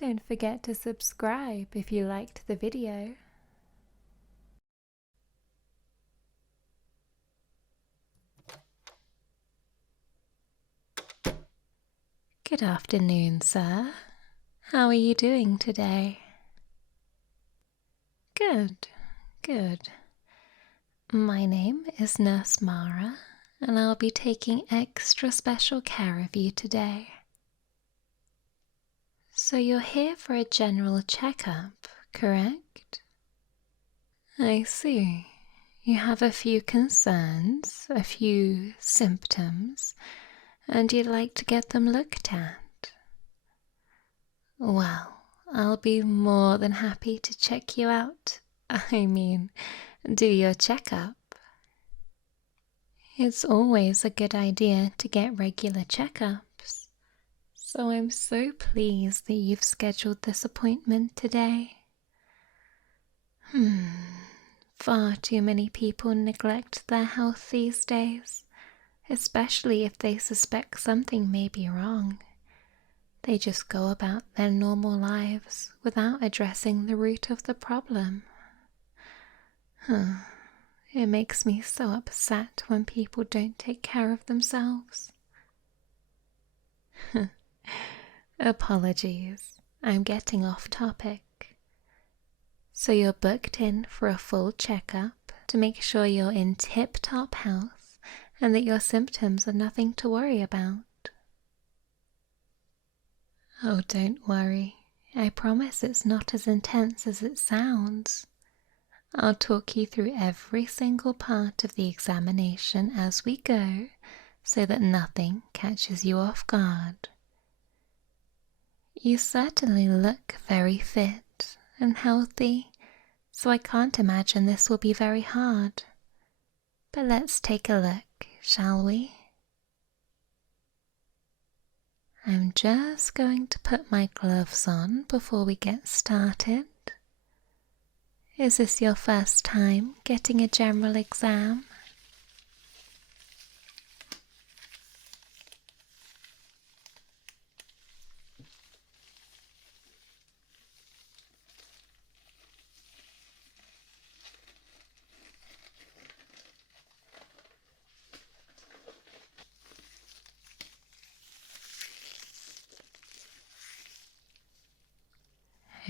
Don't forget to subscribe if you liked the video. Good afternoon, sir. How are you doing today? Good, good. My name is Nurse Mara, and I'll be taking extra special care of you today. So you're here for a general checkup, correct? I see. You have a few concerns, a few symptoms, and you'd like to get them looked at. Well, I'll be more than happy to check you out. Do your checkup. It's always a good idea to get regular checkups. So I'm so pleased that you've scheduled this appointment today. Far too many people neglect their health these days, especially if they suspect something may be wrong. They just go about their normal lives without addressing the root of the problem. It makes me so upset when people don't take care of themselves. Apologies, I'm getting off topic. So you're booked in for a full checkup to make sure you're in tip-top health and that your symptoms are nothing to worry about. Oh, don't worry. I promise it's not as intense as it sounds. I'll talk you through every single part of the examination as we go so that nothing catches you off guard. You certainly look very fit and healthy, so I can't imagine this will be very hard. But let's take a look, shall we? I'm just going to put my gloves on before we get started. Is this your first time getting a general exam?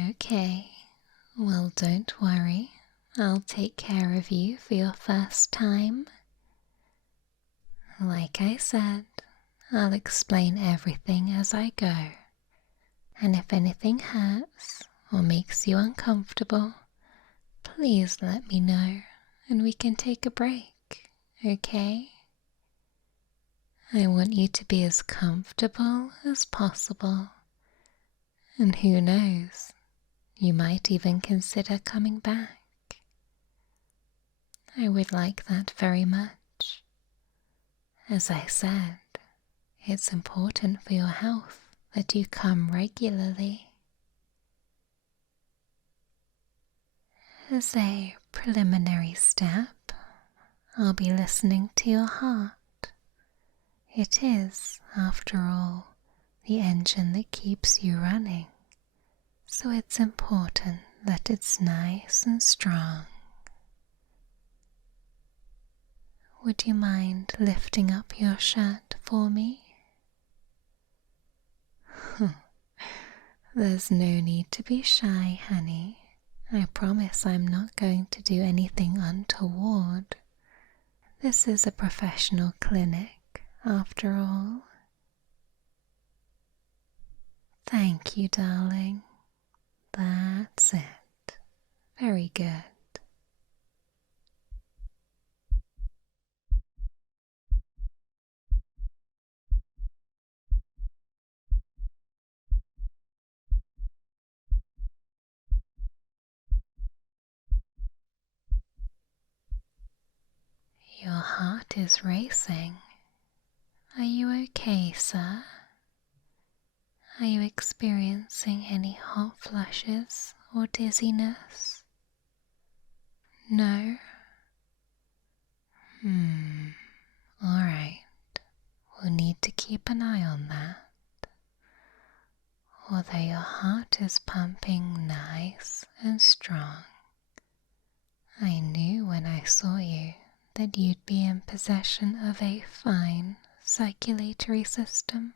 Okay, well, don't worry. I'll take care of you for your first time. Like I said, I'll explain everything as I go. And if anything hurts or makes you uncomfortable, please let me know and we can take a break, okay? I want you to be as comfortable as possible. And who knows, you might even consider coming back. I would like that very much. As I said, it's important for your health that you come regularly. As a preliminary step, I'll be listening to your heart. It is, after all, the engine that keeps you running, so it's important that it's nice and strong. Would you mind lifting up your shirt for me? There's no need to be shy, honey. I promise I'm not going to do anything untoward. This is a professional clinic, after all. Thank you, darling. That's it. Very good. Your heart is racing. Are you okay, sir? Are you experiencing any hot flushes or dizziness? No? Alright. We'll need to keep an eye on that. although your heart is pumping nice and strong. I knew when I saw you that you'd be in possession of a fine circulatory system.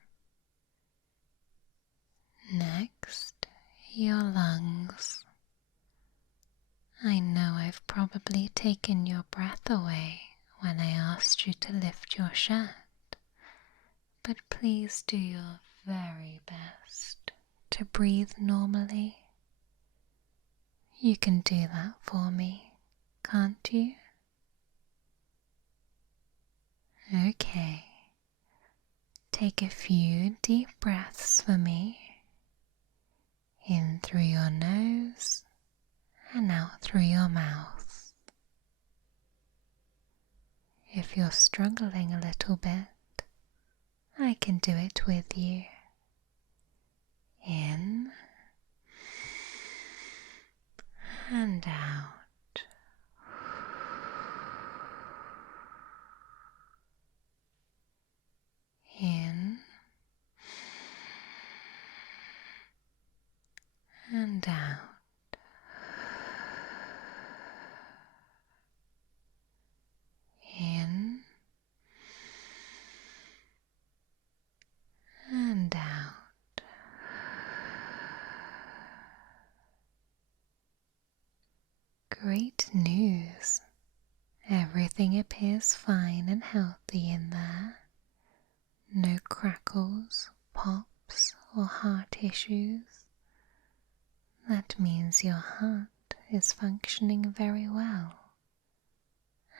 Next, your lungs. I know I've probably taken your breath away when I asked you to lift your shirt, but please do your very best to breathe normally. You can do that for me, can't you? Okay. Take a few deep breaths for me. In through your nose and out through your mouth. If you're struggling a little bit, I can do it with you. In and out. In and out. In and out. Great news. Everything appears fine and healthy in there. No crackles, pops, or heart issues. That means your heart is functioning very well,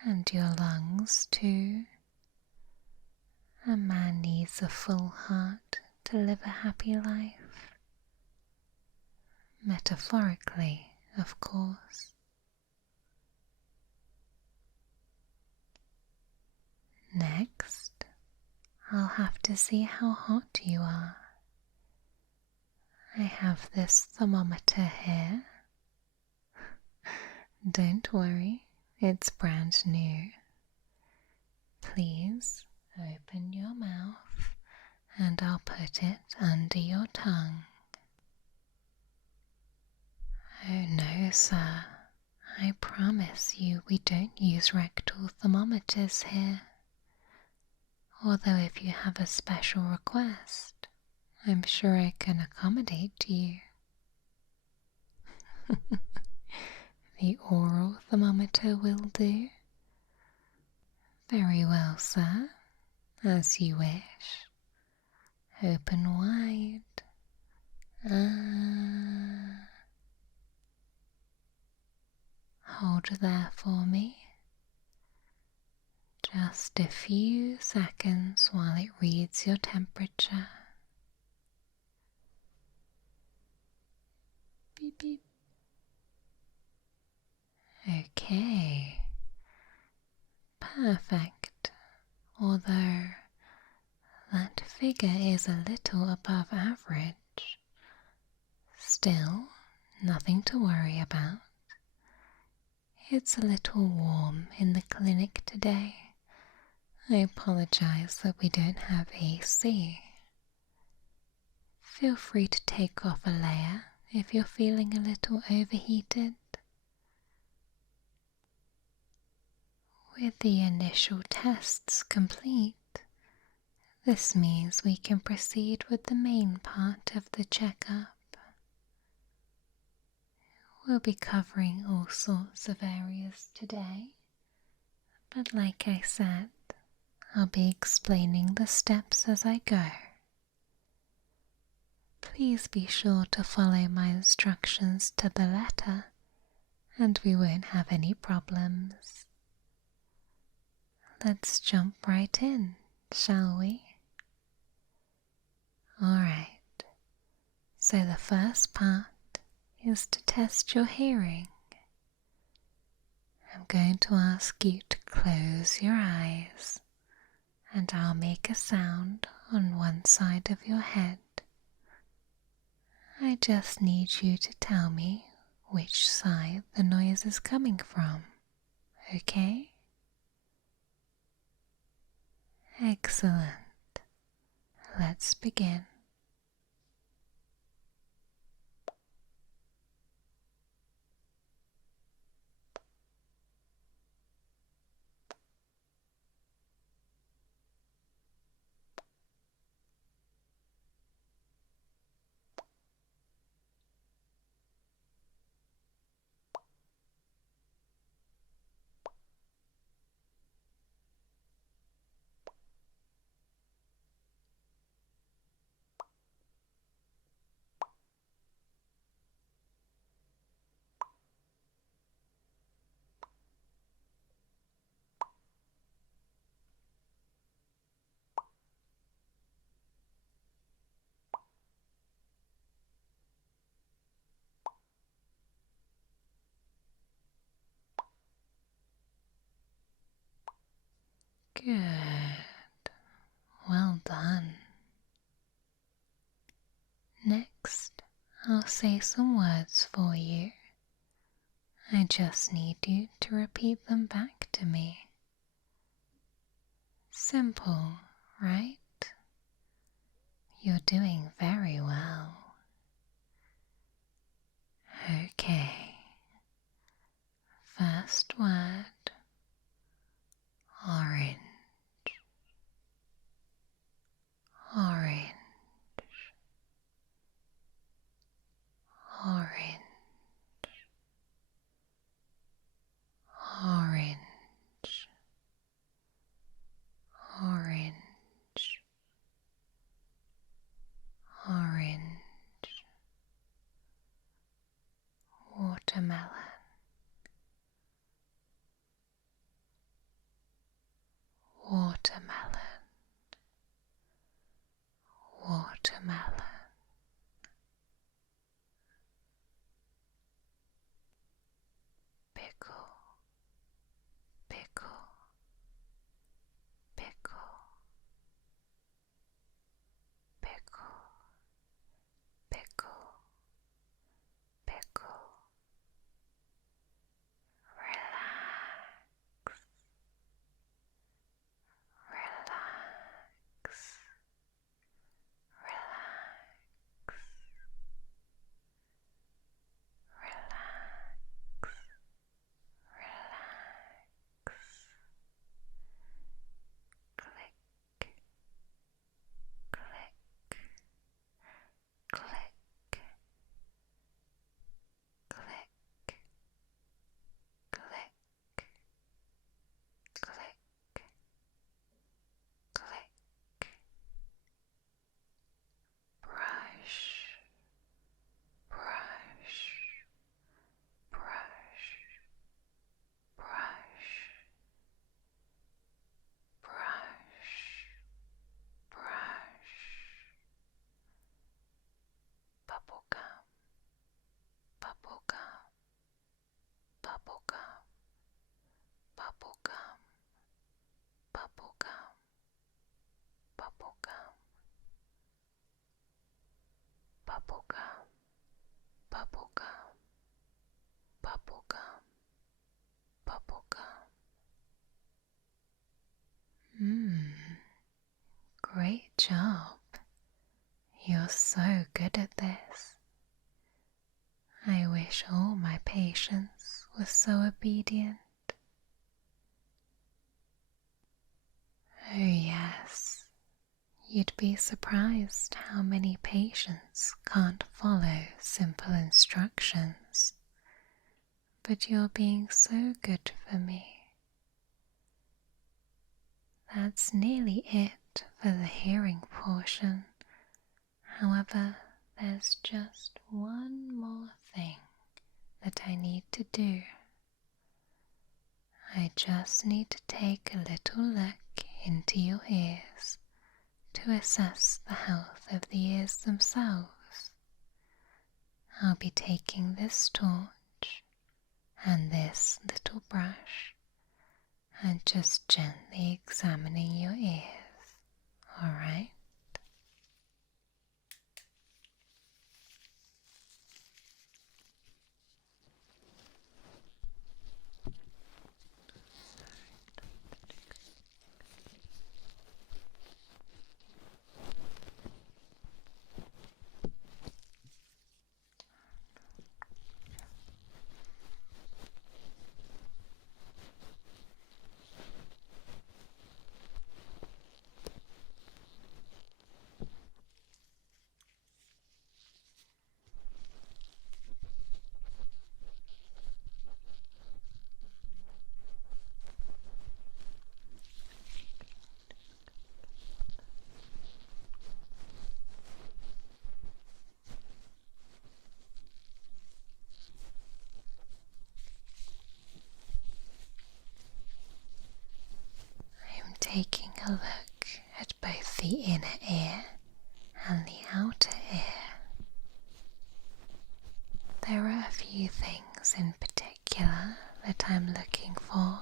and your lungs too. A man needs a full heart to live a happy life. Metaphorically, of course. Next, I'll have to see how hot you are. I have this thermometer here. Don't worry, it's brand new. Please open your mouth and I'll put it under your tongue. Oh no, sir. I promise you we don't use rectal thermometers here. Although if you have a special request, I'm sure I can accommodate you. The oral thermometer will do. Very well, sir. As you wish. Open wide. Hold there for me. Just a few seconds while it reads your temperature. Beep beep. Okay. Perfect. Although that figure is a little above average. Still, nothing to worry about. It's a little warm in the clinic today. I apologize that we don't have AC. Feel free to take off a layer if you're feeling a little overheated. With the initial tests complete, this means we can proceed with the main part of the checkup. We'll be covering all sorts of areas today, but like I said, I'll be explaining the steps as I go. Please be sure to follow my instructions to the letter, and we won't have any problems. Let's jump right in, shall we? Alright, so the first part is to test your hearing. I'm going to ask you to close your eyes and I'll make a sound on one side of your head. I just need you to tell me which side the noise is coming from, okay? Excellent. Let's begin. Good. Well done. Next, I'll say some words for you. I just need you to repeat them back to me. Simple, right? You're doing very well. Okay. First word, orange. Orange. Orange. Orange. Orange. Orange. Watermelon. Watermelon. Watermelon. Pickle. Pickle. Pickle. Pickle. Pickle. Pickle. Relax. Relax. Relax. Relax. Relax. Click. Click. Click. Click. Click. Click. Click. Brush. Brush. Brush. Brush. Brush. Brush. Bubblegum. Bubblegum. Bubblegum. Bubblegum. Bubblegum. Bubblegum. Bubblegum. Bubblegum. Bubblegum. Bubblegum. Great job. You're so good at this. I wish all my patients were so obedient. Oh yes, you'd be surprised how many patients can't follow simple instructions. But you're being so good for me. That's nearly it for the hearing portion. However, there's just one more thing that I need to do. I just need to take a little look into your ears to assess the health of the ears themselves. I'll be taking this torch and this little brush and just gently examining your ears, alright? Taking a look at both the inner ear and the outer ear. There are a few things in particular that I'm looking for.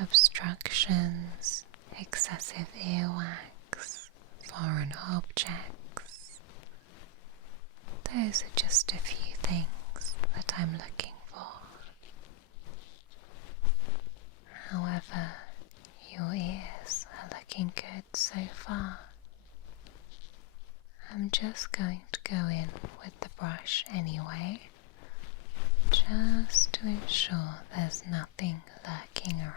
Obstruction emotions, excessive earwax, foreign objects. Those are just a few things that I'm looking for. However, your ears are looking good so far. I'm just going to go in with the brush anyway, just to ensure there's nothing lurking around.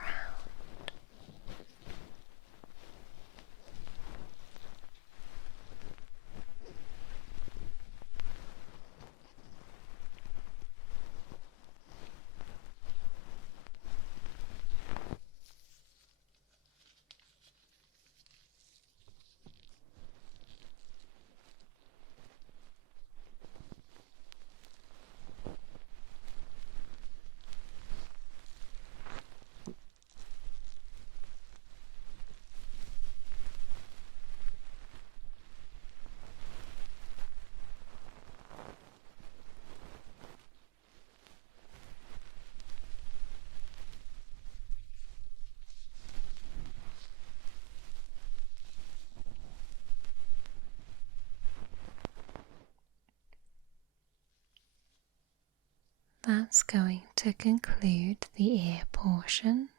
That's going to conclude the ear portion.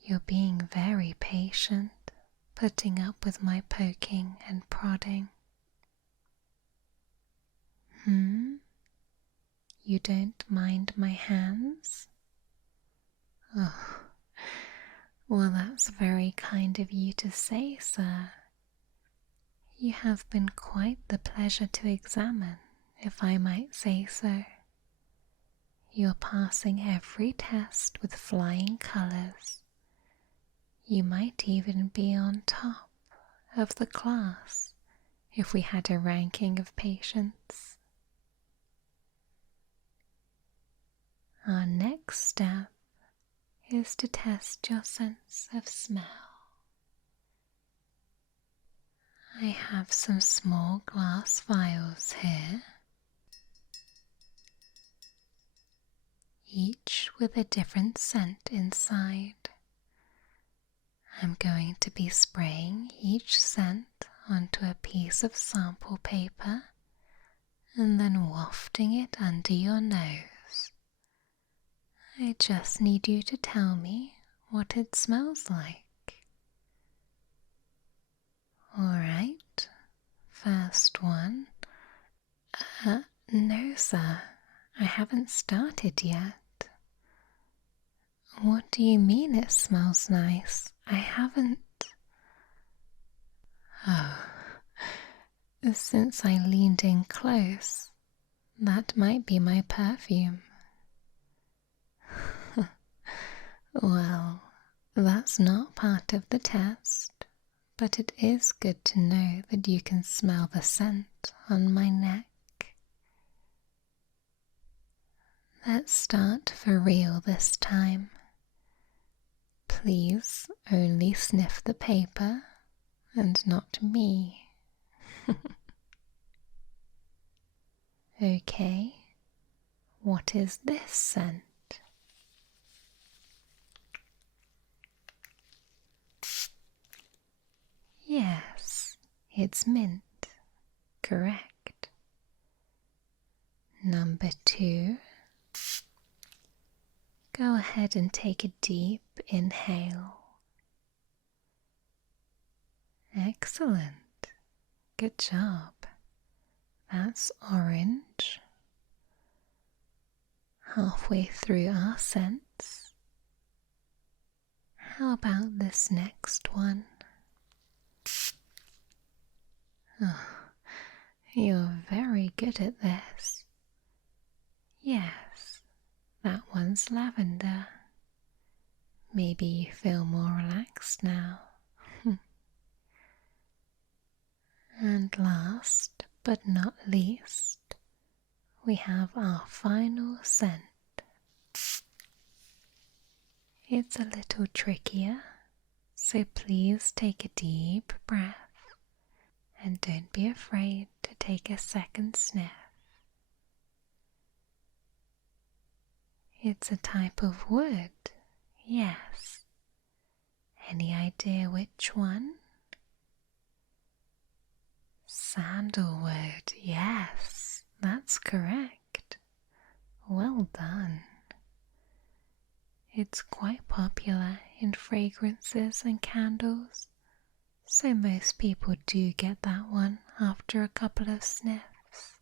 You're being very patient, putting up with my poking and prodding. You don't mind my hands? Oh, well, that's very kind of you to say, sir. You have been quite the pleasure to examine, if I might say so. You're passing every test with flying colours. You might even be on top of the class if we had a ranking of patients. Our next step is to test your sense of smell. I have some small glass vials here, each with a different scent inside. I'm going to be spraying each scent onto a piece of sample paper and then wafting it under your nose. I just need you to tell me what it smells like. Alright, first one. No, sir, I haven't started yet. What do you mean it smells nice? I haven't. Oh, since I leaned in close, that might be my perfume. Well, that's not part of the test, but it is good to know that you can smell the scent on my neck. Let's start for real this time. Please only sniff the paper and not me. Okay, what is this scent? Yes, it's mint. Correct. Number 2. Go ahead and take a deep inhale. Excellent. Good job. That's orange. Halfway through our scents. How about this next one? Oh, you're very good at this. Yes, that one's lavender. Maybe you feel more relaxed now. And last but not least, we have our final scent. It's a little trickier, so please take a deep breath and don't be afraid to take a second sniff. It's a type of wood, yes, Any idea which one? Sandalwood, yes, that's correct. Well done. It's quite popular in fragrances and candles, so most people do get that one after a couple of sniffs.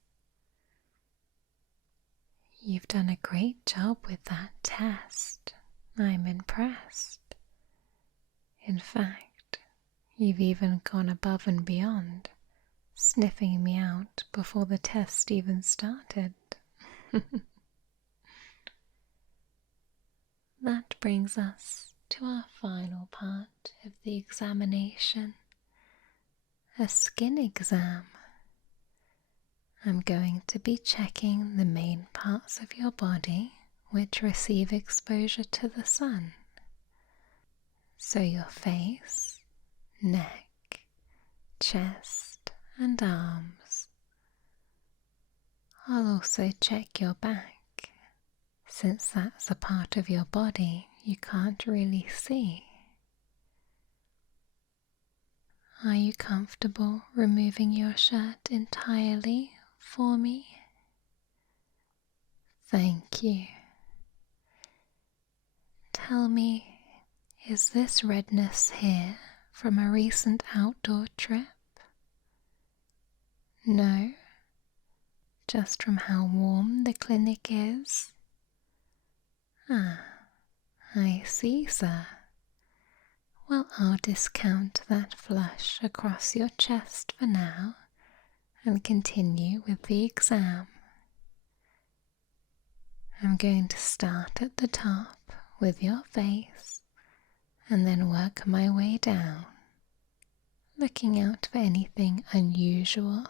You've done a great job with that test. I'm impressed. In fact, you've even gone above and beyond, sniffing me out before the test even started. That brings us to our final part of the examination, a skin exam. I'm going to be checking the main parts of your body which receive exposure to the sun. So your face, neck, chest and arms. I'll also check your back, since that's a part of your body you can't really see. Are you comfortable removing your shirt entirely for me? Thank you. Tell me, is this redness here from a recent outdoor trip? No? Just from how warm the clinic is? Ah, I see, sir. Well, I'll discount that flush across your chest for now and continue with the exam. I'm going to start at the top with your face and then work my way down, looking out for anything unusual.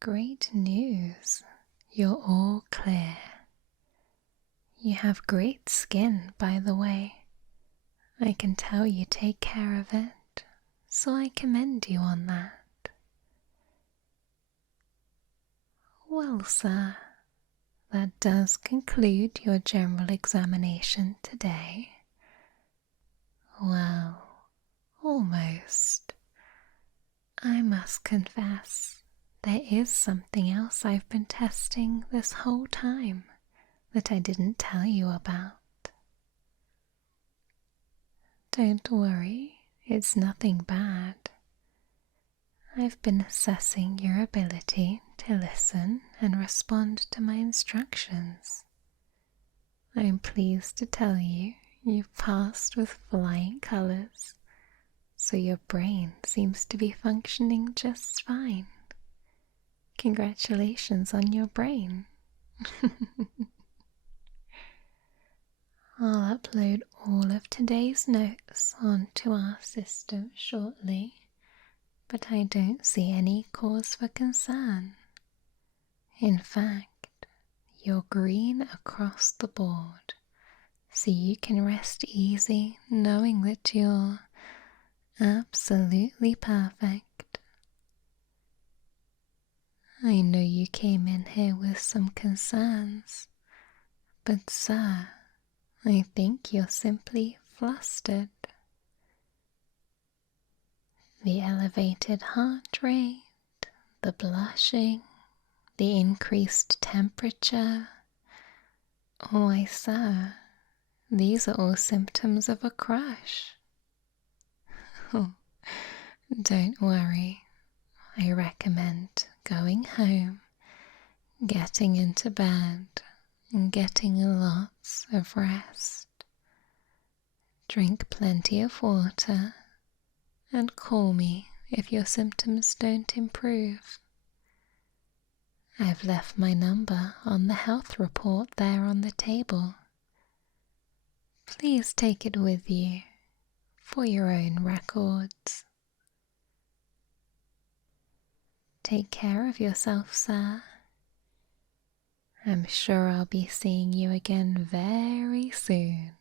Great news. You're all clear. You have great skin, by the way. I can tell you take care of it, so I commend you on that. Well, sir, that does conclude your general examination today. Well, almost. I must confess, there is something else I've been testing this whole time that I didn't tell you about. Don't worry, it's nothing bad. I've been assessing your ability to listen and respond to my instructions. I'm pleased to tell you you've passed with flying colours, so your brain seems to be functioning just fine. Congratulations on your brain. I'll upload all of today's notes onto our system shortly, but I don't see any cause for concern. In fact, you're green across the board, so you can rest easy knowing that you're absolutely perfect. I know you came in here with some concerns, but sir, I think you're simply flustered. The elevated heart rate, the blushing, the increased temperature. Why, sir, these are all symptoms of a crush. Oh, don't worry. I recommend going home, getting into bed, and getting lots of rest. Drink plenty of water and call me if your symptoms don't improve. I've left my number on the health report there on the table. Please take it with you for your own records. Take care of yourself, sir. I'm sure I'll be seeing you again very soon.